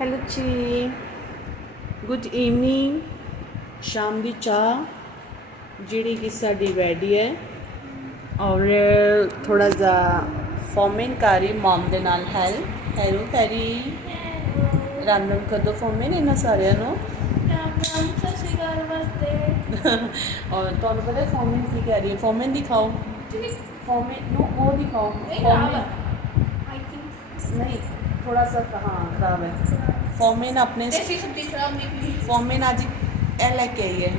Hello ਜੀ good evening ਸ਼ਾਮ ਦੀ ਚਾਹ ਜਿਹੜੀ ਕਿ ਸਾਡੀ ਰੈਡੀ ਹੈ। ਔਰ ਥੋੜਾ ਜਿਹਾ ਫੋਮਿੰਗ ਕਰੀ ਮਮ ਦੇ ਨਾਲ ਹੈਲਪ ਹੈਲੋ ਕਰੀ ਰਾਮ ਰਾਮ ਕਦੋਂ ਫੋਮਿੰਗ ਇਹਨਾਂ ਸਾਰਿਆਂ ਨੂੰ। ਔਰ ਤੁਹਾਨੂੰ ਪਤਾ ਫੋਮਿੰਗ ਕੀ ਕਹਿ ਰਹੀ ਹੈ? ਫੋਮਿੰਗ ਦਿਖਾਓ। ਫੋਮਿੰਗ ਨੂੰ ਉਹ ਦਿਖਾਓ। नहीं थोड़ा सा हाँ खराब है। फॉर्मेन अपने ऐसी सब्जी खराब निकली फॉर्मेन आज ये लेके आई है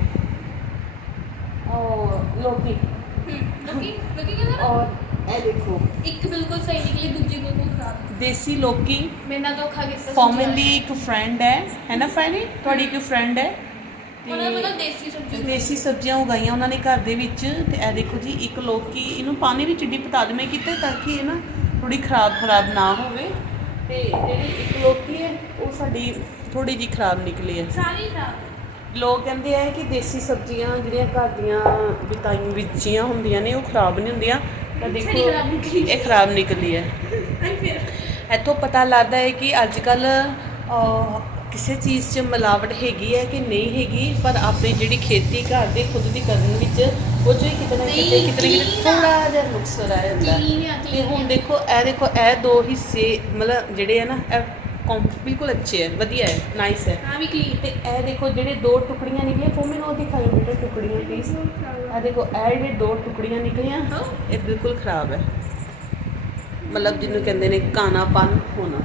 और लौकी। लौकी? लौकी क्या और ਇਹ ਦੇਖੋ ਇੱਕ ਬਿਲਕੁਲ ਸਹੀ ਨਿਕਲੀ ਦੂਜੀ ਬਿਲਕੁਲ ਖਰਾਬ ਦੇਸੀ ਲੋਕੀ ਮੇਰੇ ਨਾਲ ਧੋਖਾ ਕੀਤਾ ਫੋਮਨ ਦੀ ਇੱਕ ਫਰੈਂਡ ਹੈ ਹੈ ਨਾ ਫੈਨੀ ਤੁਹਾਡੀ ਇੱਕ ਫਰੈਂਡ ਹੈ ਉਹਨਾਂ ਮਤਲਬ ਦੇਸੀ ਸਬਜ਼ੀਆਂ ਉਗਾਈਆਂ ਉਹਨਾਂ ਨੇ ਘਰ ਦੇ ਵਿੱਚ ਤੇ ਇਹ ਦੇਖੋ ਜੀ ਇੱਕ ਲੋਕੀ ਇਹਨੂੰ ਪਾਣੀ ਵਿੱਚ ਡਿਪ ਪਤਾ ਦਵੇਂ ਤਾਂ ਕਿ ਇਹ ਨਾ ਥੋੜੀ ਹੋਵੇ ਤੇ ਜਿਹੜੀ ਇੱਕ ਲੋਕੀ ਹੈ ਉਹ ਸਾਡੀ ਥੋੜੀ ਜੀ ਖਰਾਬ ਨਿਕਲੀ ਹੈ। ਸਾਰੀ ਖਰਾਬ ਲੋਕ ਕਹਿੰਦੇ ਆ ਕਿ ਦੇਸੀ ਸਬਜ਼ੀਆਂ ਜਿਹੜੀਆਂ ਘਰ ਦੀਆਂ ਬਿਤਾਈਆਂ ਬੀਜੀਆਂ ਹੁੰਦੀਆਂ ਨੇ ਉਹ ਖਰਾਬ ਨਹੀਂ ਹੁੰਦੀਆਂ। ਤਾਂ ਦੇਖੋ। ਇਹ ਖਰਾਬ ਨਿਕਲੀ ਹੈ। ਇੱਥੋਂ ਪਤਾ ਲੱਗਦਾ ਹੈ ਕਿ ਅੱਜ ਕੱਲ ਕਿਸੇ ਚੀਜ਼ 'ਚ ਮਿਲਾਵਟ ਹੈਗੀ ਹੈ ਕਿ ਨਹੀਂ ਹੈਗੀ ਪਰ ਆਪਣੀ ਜਿਹੜੀ ਖੇਤੀ ਘਰ ਦੇ ਖੁਦ ਦੀ ਕਰਨ ਵਿੱਚ ਉਹ ਵੀ ਕਿਤੇ ਨਾ ਕਿਤੇ ਨਹੀਂ, ਕਿਤੇ ਨਾ ਕਿਤੇ clean ਆ। ਥੋੜਾ ਜਿਹਾ ਨੁਕਸ ਰਹਿ ਜਾਂਦਾ Clean ਆ, ਤੇ clean ਹੁਣ ਆ। ਦੇਖੋ ਇਹ ਦੇਖੋ ਇਹ ਦੋ ਹਿੱਸੇ ਮਤਲਬ ਜਿਹੜੇ ਆ ਨਾ ਇਹ ਬਿਲਕੁਲ ਅੱਛੇ ਹੈ ਵਧੀਆ ਹੈ ਨਾਈਸ ਹੈ ਹਾਂ ਵੀ ਕਲੀਨ ਤੇ ਇਹ ਦੇਖੋ ਜਿਹੜੇ ਦੋ ਟੁਕੜੀਆਂ ਨਿਕਲੀਆਂ ਫੋਮੇ ਨੂੰ ਉਹ ਦਿਖਾਓ ਬੇਟਾ ਟੁਕੜੀਆਂ ਪਲੀਜ਼ ਇਹ ਦੇਖੋ ਇਹ ਜਿਹੜੇ ਦੋ ਟੁਕੜੀਆਂ ਨਿਕਲੀਆਂ ਹਾਂ। ਇਹ ਬਿਲਕੁਲ ਖਰਾਬ ਹੈ ਮਤਲਬ ਜਿਹਨੂੰ ਕਹਿੰਦੇ ਨੇ ਕਾਨਾਪਨ ਹੋਣਾ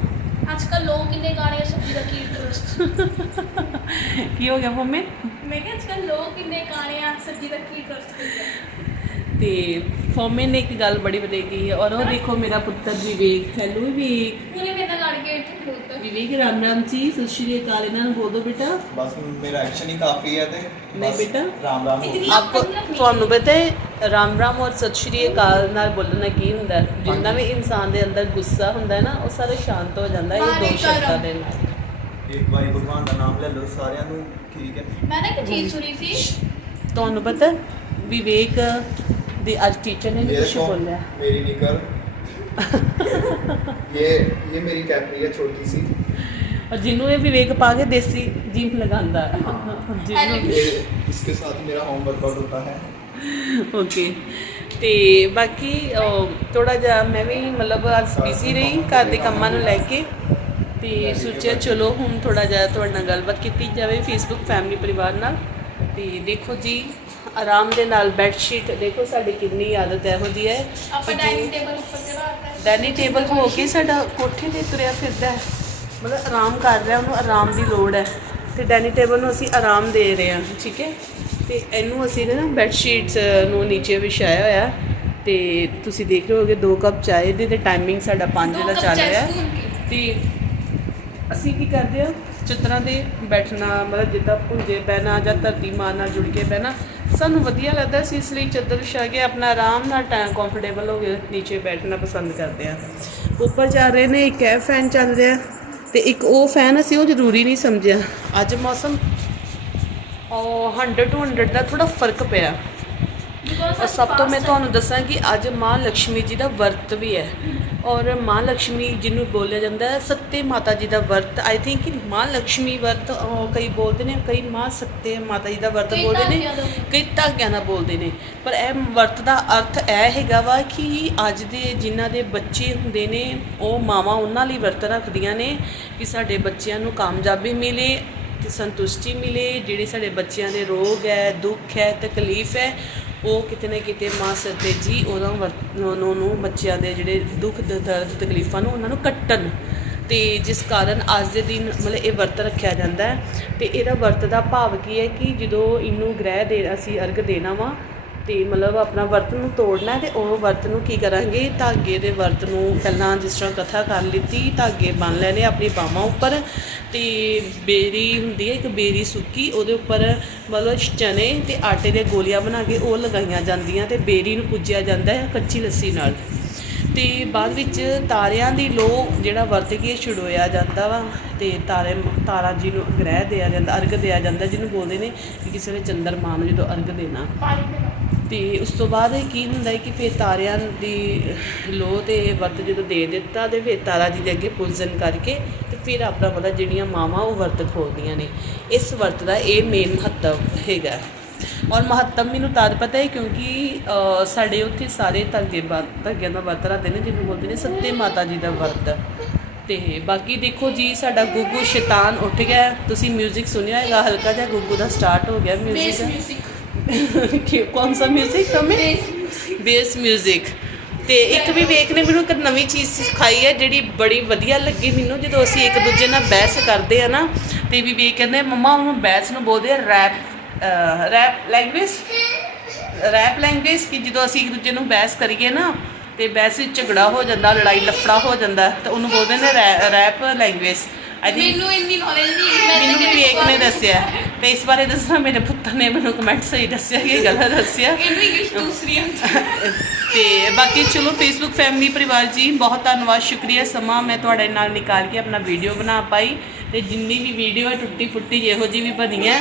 ਅੱਜ ਕੱਲ ਲੋਕ ਕਿੰਨੇ ਗਾਣੇ ਸਬਜ਼ੀ ਦਾ ਕੀ ਇੰਟਰਸਟ ਕੀ ਹੋ ਗਿਆ ਫੋਮੇ ਮੈਂ ਕਿਹਾ ਅੱਜ ਕੱਲ ਲੋਕ ਕਿੰਨੇ ਗਾਣੇ ਆ ਸਬਜ਼ੀ ਦਾ ਕੀ ਇੰਟਰਸਟ ਤੇ ਫੋਮੇ ਨੇ ਇੱਕ ਗੱਲ ਬੜੀ ਵਧੀਆ ਕਹੀ ਹੈ ਔਰ ਉਹ ਦੇਖੋ ਮੇਰਾ ਪੁੱਤਰ ਵਿਵੇਕ ਹੈਲੋ ਵਿਵੇਕ ਉਹਨੇ ਮੇਰੇ ਨਾਲ ਲੜ ਕੇ ਇੱਥੇ ਖਲੋਤਾ ਵਿਵੇਕ ਰਾਮ ਰਾਮ ਜੀ ਸਤਿ ਸ਼੍ਰੀ ਅਕਾਲ ਇਹਨਾਂ ਨੂੰ ਬੋਲ ਦਿਓ ਬੇਟਾ ਬਸ ਮੇਰਾ ਐਕਸ਼ਨ ਹੀ ਕਾਫੀ ਹੈ ਤੇ ਨਹੀਂ ਬਸ ਬੇਟਾ। ਰਾਮ ਰਾਮ ਹੋ ਇਤਨੀ-। ਆਪਕੋ ਤੁਹਾਨੂੰ ਪਤਾ ਹੈ ਰਾਮ ਰਾਮ ਔਰ ਸਤਿ ਸ਼੍ਰੀ ਅਕਾਲ ਨਾਲ ਬੋਲਣਾ ਕੀ ਹੁੰਦਾ ਹੈ? ਜਿੰਨਾ ਵੀ ਇਨਸਾਨ ਦੇ ਅੰਦਰ ਗੁੱਸਾ ਹੁੰਦਾ ਹੈ ਨਾ ਉਹ ਸਾਰਾ ਸ਼ਾਂਤ ਹੋ ਜਾਂਦਾ ਹੈ ਇਹ ਵਾਹਿਗੁਰੂ ਦੋ ਸ਼ਬਦਾਂ ਦੇ ਨਾਲ ਇੱਕ ਵਾਰੀ ਭਗਵਾਨ ਦਾ ਨਾਮ ਲੈ ਲਓ ਸਾਰਿਆਂ ਨੂੰ ਠੀਕ ਹੈ ਮੈਂ ਨਾ ਇੱਕ ਚੀਜ਼ ਸੁਣੀ ਸੀ ਤੁਹਾਨੂੰ ਪਤਾ ਹੈ, ਵਿਵੇਕ ਦੇ ਅੱਜ ਟੀਚਰ ਨੇ ये ਕੁਝ देखो ਬੋਲਿਆ मेरी निकर ये ये मेरी कैपरी है छोटी सी ਔਰ ਜਿਹਨੂੰ ਇਹ ਵਿਵੇਕ ਪਾ ਕੇ ਦੇਸੀ ਜੀਪ ਲਗਾਉਂਦਾ ਹੈ ਜਿਹਨੂੰ ये इसके साथ मेरा होम वर्कआउट होता है ਓਕੇ ਤੇ ਬਾਕੀ ਥੋੜਾ ਜਿਹਾ ਮੈਂ ਵੀ ਮਤਲਬ ਅੱਜ ਬਿਜ਼ੀ ਰਹੀ ਘਰ ਦੇ ਕੰਮਾਂ ਨੂੰ ਲੈ ਕੇ। ਤੇ ਸੋਚਿਆ ਚਲੋ ਹੁਣ ਥੋੜਾ ਜਿਹਾ ਤੁਹਾਡੇ ਨਾਲ ਗੱਲਬਾਤ ਕੀਤੀ ਜਾਵੇ ਫੇਸਬੁੱਕ ਫੈਮਿਲੀ ਪਰਿਵਾਰ ਨਾਲ। ਤੇ ਦੇਖੋ ਜੀ ਆਰਾਮ ਦੇ ਨਾਲ ਬੈੱਡ ਸ਼ੀਟ ਦੇਖੋ ਸਾਡੀ ਕਿੰਨੀ ਆਦਤ ਇਹੋ ਜੀ ਹੈ ਆਪਾਂ ਡਾਈਨਿੰਗ ਟੇਬਲ ਉੱਪਰ ਚੜਾਤਾ ਹੈ ਡਾਈਨਿੰਗ ਟੇਬਲ ਹੋ ਕੇ ਸਾਡਾ ਕੋਠੇ ਤੇ ਤੁਰਿਆ ਫਿਰਦਾ ਹੈ। ਮਤਲਬ ਆਰਾਮ ਕਰ ਰਿਹਾ ਉਹਨੂੰ ਆਰਾਮ ਦੀ ਲੋੜ ਹੈ। ਤੇ ਡਾਈਨਿੰਗ ਟੇਬਲ ਨੂੰ ਅਸੀਂ ਆਰਾਮ ਦੇ ਰਹੇ ਹਾਂ ਠੀਕ ਹੈ? ਤੇ ਇਹਨੂੰ ਅਸੀਂ ਨਾ ਬੈੱਡ ਸ਼ੀਟਸ ਨੂੰ ਨੀਚੇ ਵਿਛਾਇਆ ਹੋਇਆ। ਤੇ ਤੁਸੀਂ ਦੇਖ ਰਹੇ ਹੋਗੇ ਦੋ ਕੱਪ ਚਾਹ ਦੀ ਤੇ ਟਾਈਮਿੰਗ ਸਾਡਾ 5 ਦੋ ਚੱਲ ਰਿਹਾ? ਤੇ ਅਸੀਂ ਕੀ ਕਰਦੇ ਆ ਚਿੱਤਰਾਂ ਦੇ ਬੈਠਣਾ ਮਤਲਬ ਜਿੱਦਾਂ ਭੁੰਜੇ ਬਹਿਣਾ ਜਾਂ ਧਰਤੀ ਮਾਂ ਨਾਲ ਜੁੜ ਕੇ ਬਹਿਣਾ ਸਾਨੂੰ ਵਧੀਆ ਲੱਗਦਾ ਸੀ ਇਸ ਲਈ ਚੱਦਰ ਵਿਛਾ ਕੇ ਆਪਣਾ ਆਰਾਮ ਨਾਲ ਟਾਈਮ ਕੰਫਰਟੇਬਲ ਹੋ ਕੇ ਨੀਚੇ ਬੈਠਣਾ ਪਸੰਦ ਕਰਦੇ ਆ ਉੱਪਰ ਚੱਲ ਰਹੇ ਨੇ ਇੱਕ ਇਹ ਫੈਨ ਚੱਲ ਰਿਹਾ ਤੇ ਇੱਕ ਉਹ ਫੈਨ ਅਸੀਂ ਉਹ ਜ਼ਰੂਰੀ ਨਹੀਂ ਸਮਝਿਆ। ਅੱਜ ਮੌਸਮ ਔਰ 100 ਟੂ 100 ਦਾ ਥੋੜਾ ਫ਼ਰਕ ਪਿਆ। ਔਰ ਸਭ ਤੋਂ ਮੈਂ ਤੁਹਾਨੂੰ ਦੱਸਾਂ ਕਿ ਅੱਜ ਮਾਂ ਲక్ష్ਮੀ ਜੀ ਦਾ ਵਰਤ ਵੀ ਹੈ। ਔਰ ਮਾਂ ਲక్ష్ਮੀ ਜਿਹਨੂੰ ਬੋਲਿਆ ਜਾਂਦਾ ਹੈ ਸੱਤੇ ਮਾਤਾ ਜੀ ਦਾ ਵਰਤ। ਆਈ ਥਿੰਕ ਕਿ ਮਾਂ ਲక్ష్ਮੀ ਵਰਤ ਕਈ ਬੋਲਦੇ ਨੇ ਕਈ ਮਾਂ ਸੱਤੇ ਮਾਤਾ ਜੀ ਦਾ ਵਰਤ ਬੋਲਦੇ ਨੇ ਕਈ ਧਾਗਿਆਂ ਦਾ ਬੋਲਦੇ ਨੇ। ਪਰ ਇਹ ਵਰਤ ਦਾ ਅਰਥ ਇਹ ਹੈਗਾ ਵਾ ਕਿ ਅੱਜ ਦੇ ਜਿਨ੍ਹਾਂ ਦੇ ਬੱਚੇ ਹੁੰਦੇ ਨੇ ਉਹ ਮਾਵਾਂ ਉਹਨਾਂ ਲਈ ਵਰਤ ਰੱਖਦੀਆਂ ਨੇ ਕਿ ਸਾਡੇ ਬੱਚਿਆਂ ਨੂੰ ਕਾਮਯਾਬੀ ਮਿਲੇ। ਸੰਤੁਸ਼ਟੀ ਮਿਲੇ, ਜਿਹੜੇ ਸਾਡੇ ਬੱਚਿਆਂ ਦੇ ਰੋਗ ਹੈ, ਦੁੱਖ ਹੈ, ਤਕਲੀਫ ਹੈ, ਉਹ ਕਿਤੇ ਨਾ ਕਿਤੇ ਮਾਂ ਸਤੇ ਜੀ ਉਹਨਾਂ ਵਰਤ- ਨੂੰ ਬੱਚਿਆਂ ਦੇ ਜਿਹੜੇ ਦੁੱਖ ਦਰਦ ਤਕਲੀਫਾਂ ਨੂੰ ਉਹਨਾਂ ਨੂੰ ਕੱਟਣ। ਤੇ ਜਿਸ ਕਾਰਨ ਅੱਜ ਦੇ ਦਿਨ ਮਤਲਬ ਇਹ ਵਰਤ ਰੱਖਿਆ ਜਾਂਦਾ ਹੈ। ਤੇ ਇਹਦਾ ਵਰਤ ਦਾ ਭਾਵ ਕੀ ਹੈ ਕਿ ਜਦੋਂ ਇਹਨੂੰ ਗ੍ਰਹਿ ਦੇ, ਅਸੀਂ ਅਰਗ ਦੇਣਾ ਵਾ ਤੇ ਮਤਲਬ ਆਪਣਾ ਵਰਤ ਨੂੰ ਤੋੜਨਾ ਹੈ ਤੇ ਉਹ ਵਰਤ ਨੂੰ ਕੀ ਕਰਾਂਗੇ? ਧਾਗੇ ਦੇ ਵਰਤ ਨੂੰ ਪਹਿਲਾਂ ਜਿਸ ਤਰ੍ਹਾਂ ਕਥਾ ਕਰ ਲਿੱਤੀ, ਧਾਗੇ ਬੰਨ ਲੈਣੇ ਆਪਣੀ ਬਾਹਾਂ ਉੱਪਰ ਤੇ ਬੇਰੀ ਹੁੰਦੀ ਹੈ, ਇੱਕ ਬੇਰੀ ਸੁੱਕੀ, ਉਹਦੇ ਉੱਪਰ ਮਤਲਬ ਚਨੇ ਤੇ ਆਟੇ ਦੇ ਗੋਲੀਆਂ ਬਣਾ ਕੇ ਉਹ ਲਗਾਈਆਂ ਜਾਂਦੀਆਂ ਤੇ ਬੇਰੀ ਨੂੰ ਪੂਜਿਆ ਜਾਂਦਾ ਹੈ ਕੱਚੀ ਲੱਸੀ ਨਾਲ। ਤੇ ਬਾਅਦ ਵਿੱਚ ਤਾਰਿਆਂ ਦੀ ਲੋ ਜਿਹੜਾ ਵਰਤ ਕੇ ਛੁਡੋਇਆ ਜਾਂਦਾ ਵਾ ਤੇ ਤਾਰੇ, ਤਾਰਾ ਜੀ ਨੂੰ ਗ੍ਰਹਿ ਦਿਆ ਜਾਂਦਾ, ਅਰਗ ਦਿਆ ਜਾਂਦਾ, ਜਿਹਨੂੰ ਬੋਲਦੇ ਨੇ ਕਿ ਕਿਸੇ ਨੇ ਚੰਦਰਮਾ ਨੂੰ ਜਦੋਂ ਅਰਗ ਦੇਣਾ। ਪਾਣੀ ਤੇ ਉਸ ਤੋਂ ਬਾਅਦ ਇਹ ਕੀ ਹੁੰਦਾ ਹੈ ਕਿ ਫਿਰ ਤਾਰਿਆਂ ਦੀ ਲੋ ਤੇ ਵਰਤ ਜਦੋਂ ਦੇ ਦਿੱਤਾ ਤੇ ਫਿਰ ਤਾਰਾ ਜੀ ਦੇ ਅੱਗੇ ਪੂਜਨ ਕਰਕੇ ਤੇ ਫਿਰ ਆਪਣਾ ਪਤਾ ਜਿਹੜੀਆਂ ਮਾਵਾਂ ਉਹ ਵਰਤ ਖੋਲਦੀਆਂ ਨੇ। ਇਸ ਵਰਤ ਦਾ ਇਹ ਮੇਨ ਮਹੱਤਵ ਹੈਗਾ। ਔਰ ਮਹੱਤਵ ਮੈਨੂੰ ਤਦ ਪਤਾ ਹੈ ਕਿਉਂਕਿ ਅ, ਸਾਡੇ ਉੱਥੇ ਸਾਰੇ ਧਾਗੇ ਬਾ- ਧਾਗਿਆਂ ਦਾ ਵਰਤ ਰੱਖਦੇ ਨੇ ਜਿਹਨੂੰ ਬੋਲਦੇ ਨੇ ਸੱਤੇ ਮਾਤਾ ਜੀ ਦਾ ਵਰਤ ਤੇ ਬਾਕੀ ਦੇਖੋ ਜੀ ਸਾਡਾ ਗੁੱਗੂ ਸ਼ੈਤਾਨ ਉੱਠ ਗਿਆ ਹੈ। ਤੁਸੀਂ 뮤직 ਸੁਣਿਆ ਹੋਏਗਾ ਹਲਕਾ ਜਿਹਾ ਗੁੱਗੂ ਦਾ ਸਟਾਰਟ ਹੋ ਗਿਆ ਬੇਸ 뮤직 ਮਿਊਜ਼ਿਕ ਕਿ ਕੌਨ ਸਾ 뮤직 ਹਮੇ ਬੇਸ ਮਿਊਜ਼ਿਕ ਬੇਸ 뮤직 ਤੇ ਇੱਕ ਵੀ ਵੇਖ ਨੇ ਮੈਨੂੰ ਇੱਕ ਨਵੀਂ ਚੀਜ਼ ਸਿਖਾਈ ਹੈ ਜਿਹੜੀ ਬੜੀ ਵਧੀਆ ਲੱਗੀ ਮੈਨੂੰ ਜਦੋਂ ਅਸੀਂ ਇੱਕ ਦੂਜੇ ਨਾਲ ਬਹਿਸ ਕਰਦੇ ਆ ਨਾ ਤੇ ਵੀ ਵੇਖ ਕਹਿੰਦੇ ਮੰਮਾ ਉਹਨੂੰ ਬਹਿਸ ਨੂੰ ਬੋਲਦੇ ਆ rap rap language rap language ਕਿ ਜਦੋਂ ਅਸੀਂ ਇੱਕ ਦੂਜੇ ਨੂੰ ਬਹਿਸ ਕਰੀਏ ਨਾ ਤੇ ਬਹਿਸ ਵਿੱਚ ਝਗੜਾ ਹੋ ਜਾਂਦਾ ਲੜਾਈ ਲਫੜਾ ਹੋ ਜਾਂਦਾ ਤਾਂ ਉਹਨੂੰ ਬੋਲਦੇ ਨੇ ਰੈਪ ਲੈਂਗੁਏਜ ਆਈ ਥਿੰਕ ਮੈਨੂੰ ਇੰਨੀ ਨੌਲੇਜ ਨਹੀਂ ਮੈਂ ਮੈਨੂੰ ਵੀ ਤਾਂ ਵੇਖ ਨੇ ਦੱਸਿਆ। ਤੇ ਇਸ ਬਾਰੇ ਦੱਸਣਾ ਮੇਰੇ ਪੁੱਤਰ ਨੇ ਮੈਨੂੰ ਕਮੈਂਟ ਸਹੀ ਦੱਸਿਆ ਕਿ ਗਲਤ ਦੱਸਿਆ। ਇਹਨੂੰ ਇੰਗਲਿਸ਼ ਦੂਸਰੀ ਆਉਂਦੀ ਤੇ ਬਾਕੀ ਚਲੋ ਫੇਸਬੁੱਕ ਫੈਮਿਲੀ ਪਰਿਵਾਰ ਜੀ ਬਹੁਤ ਧੰਨਵਾਦ ਸ਼ੁਕਰੀਆ ਸਮਾਂ ਮੈਂ ਤੁਹਾਡੇ ਨਾਲ ਨਿਕਾਲ ਕੇ ਆਪਣਾ ਵੀਡੀਓ ਬਣਾ ਪਾਈ। ਤੇ ਜਿੰਨੀ ਵੀ ਵੀਡੀਓ ਹੈ ਟੁੱਟੀ ਫੁੱਟੀ ਜਿਹੋ ਜੀ ਵੀ ਬਣੀ ਹੈ।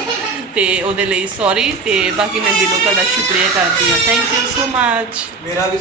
ਤੇ ਉਹਦੇ ਲਈ ਸੌਰੀ ਤੇ ਬਾਕੀ ਮੈਂ ਦਿਲੋਂ ਤੁਹਾਡਾ ਸ਼ੁਕਰੀਆ ਕਰਦੀ ਹਾਂ। ਥੈਂਕ ਯੂ ਸੋ ਮਚ ਮੇਰਾ ਵੀ